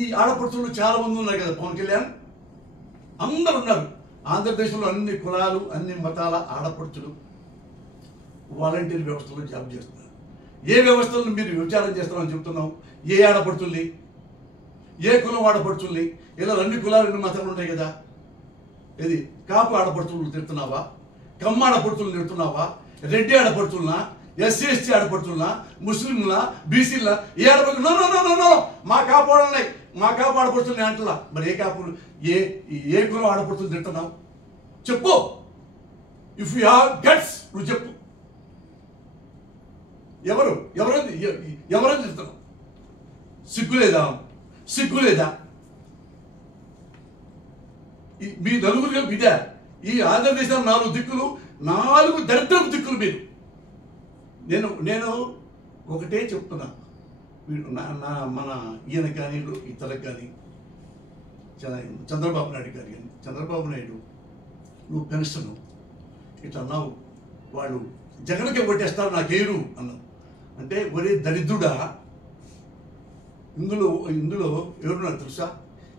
ఈ ఆడపడుచులు చాలా మంది ఉన్నారు కదా పవన్ కళ్యాణ్, అందరు ఉన్నారు. ఆంధ్రప్రదేశ్లో అన్ని కులాలు అన్ని మతాల ఆడపడుచులు వాలంటీర్ వ్యవస్థలో జాబ్ చేస్తున్నారు. ఏ వ్యవస్థలను మీరు విచారం చేస్తారని చెప్తున్నాం? ఏ ఆడపడుచుల్ని, ఏ కులం ఆడపడుచుల్ని? ఇలా అన్ని కులాలు అన్ని మతాలు ఉంటాయి కదా. ఇది కాపు ఆడపడుచులు తిడుతున్నావా? కమ్మ ఆడపడుచులు తిడుతున్నావా? రెడ్డి ఆడపడుచులనా? ఎస్సీ ఎస్టీ ఆడపడుచులనా? ముస్లింలా? బీసీలా? ఏ ఆడపడుచు? No no no no no మా కాపు ఆడన్నాయి, మా కాపు ఆడపడుచుల్ని అంటలా. మరి ఏ కాపు ఏ కులం ఆడపడుచులు తింటున్నావు చెప్పు. ఇఫ్ యూ హ్యావ్ గట్స్ నువ్వు చెప్పు. ఎవరని తింటున్నావు? సిగ్గులేదా? సిగ్గులేదా? మీ నలుగురు ఇదే. ఈ ఆంధ్రప్రదేశ్ 4 దిక్కులు, 4 దరిద్రపు దిక్కులు మీరు. నేను ఒకటే చెప్తున్నా, మన ఈయన కానీ ఇతరులకు కానీ, చంద్రబాబు నాయుడు గారు కానీ, చంద్రబాబు నాయుడు నువ్వు పెన్షన్ ఇట్లా అన్నావు, వాళ్ళు జగన్కే కొట్టేస్తారు నాకేరు అన్నావు. అంటే ఒరే దరిద్రుడా, ఇందులో ఎవరున్నారు తెలుసా?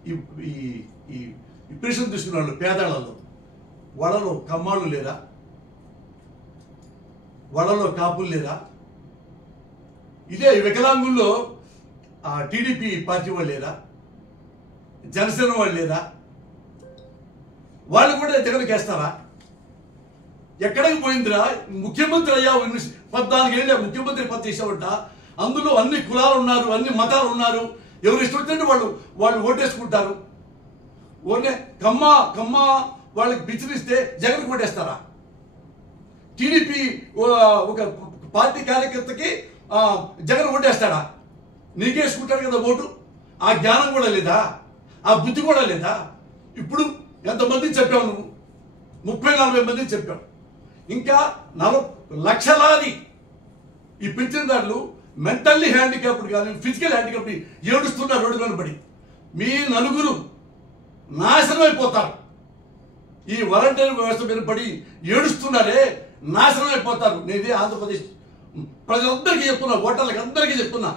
ఈ పెన్షన్ తీసుకున్న వాళ్ళు పేదాళ్ళలో, వాళ్ళలో కమ్మాళ్ళు లేరా? వాళ్ళలో కాపులు లేరా? ఇదే వికలాంగుల్లో టీడీపీ పార్టీ వాళ్ళు లేరా? జనసేన వాళ్ళు లేరా? వాళ్ళు కూడా జగన్కి వేస్తారా? ఎక్కడికి పోయిందిరా? ముఖ్యమంత్రి అయ్యావు, 14 ఏళ్ళ ముఖ్యమంత్రి పదవి చేసావంట. అందులో అన్ని కులాలు ఉన్నారు, అన్ని మతాలు ఉన్నారు. ఎవరు ఇష్టం వచ్చినట్టు వాళ్ళు ఓటేసుకుంటారు. ఓనే కమ్మ వాళ్ళకి పిచ్చినిస్తే జగన్ ఓటేస్తారా? టీడీపీ ఒక పార్టీ కార్యకర్తకి జగన్ ఓటేస్తాడా? నీకేసుకుంటాడు కదా ఓటు. ఆ జ్ఞానం కూడా లేదా? ఆ బుద్ధి కూడా లేదా? ఇప్పుడు ఎంతమందికి చెప్పావు నువ్వు? 30-40 మందికి చెప్పావు. ఇంకా 40 లక్షలాది ఈ పింఛన్దారులు మెంటల్లీ హ్యాండిక్యాప్డ్ కానీ ఫిజికల్ హ్యాండిక్యాప్డ్ ఏడుస్తున్నారు రోడ్డు మీద పడి. మీ నలుగురు నాశనం అయిపోతారు. ఈ వాలంటీర్ వ్యవస్థ మీద పడి ఏడుస్తున్నారే, నాశనం అయిపోతారు. నేనే ఆంధ్రప్రదేశ్ ప్రజలందరికీ చెప్తున్నా, ఓటర్లకు అందరికీ చెప్తున్నా.